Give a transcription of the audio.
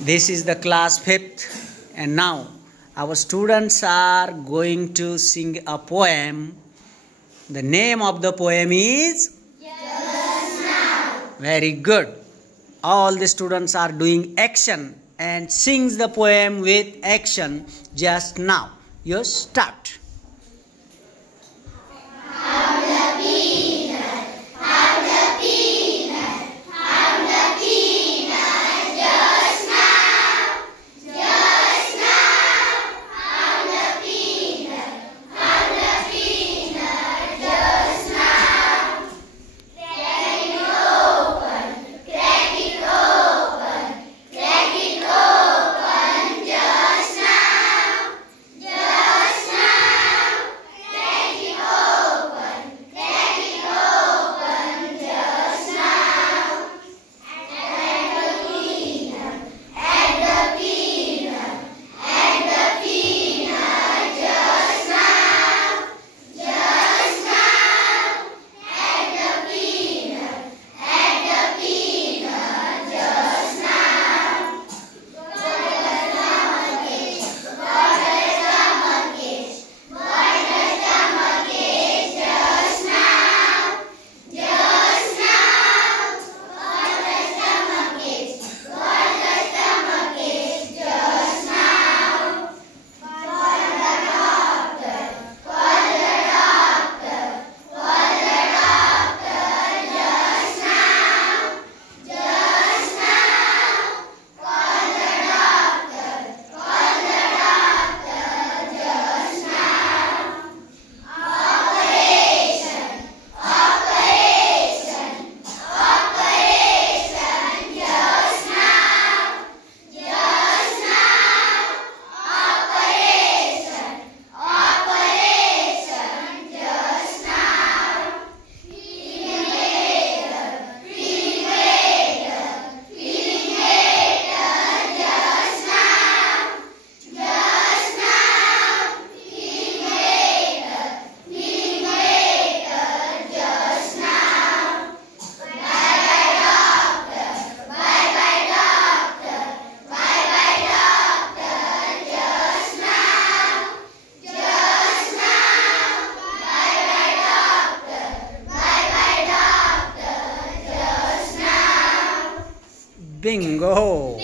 This is the class 5th, and now our students are going to sing a poem. The name of the poem is Just Now. Very good. All the students are doing action and sings the poem with action just now. You start. Bingo!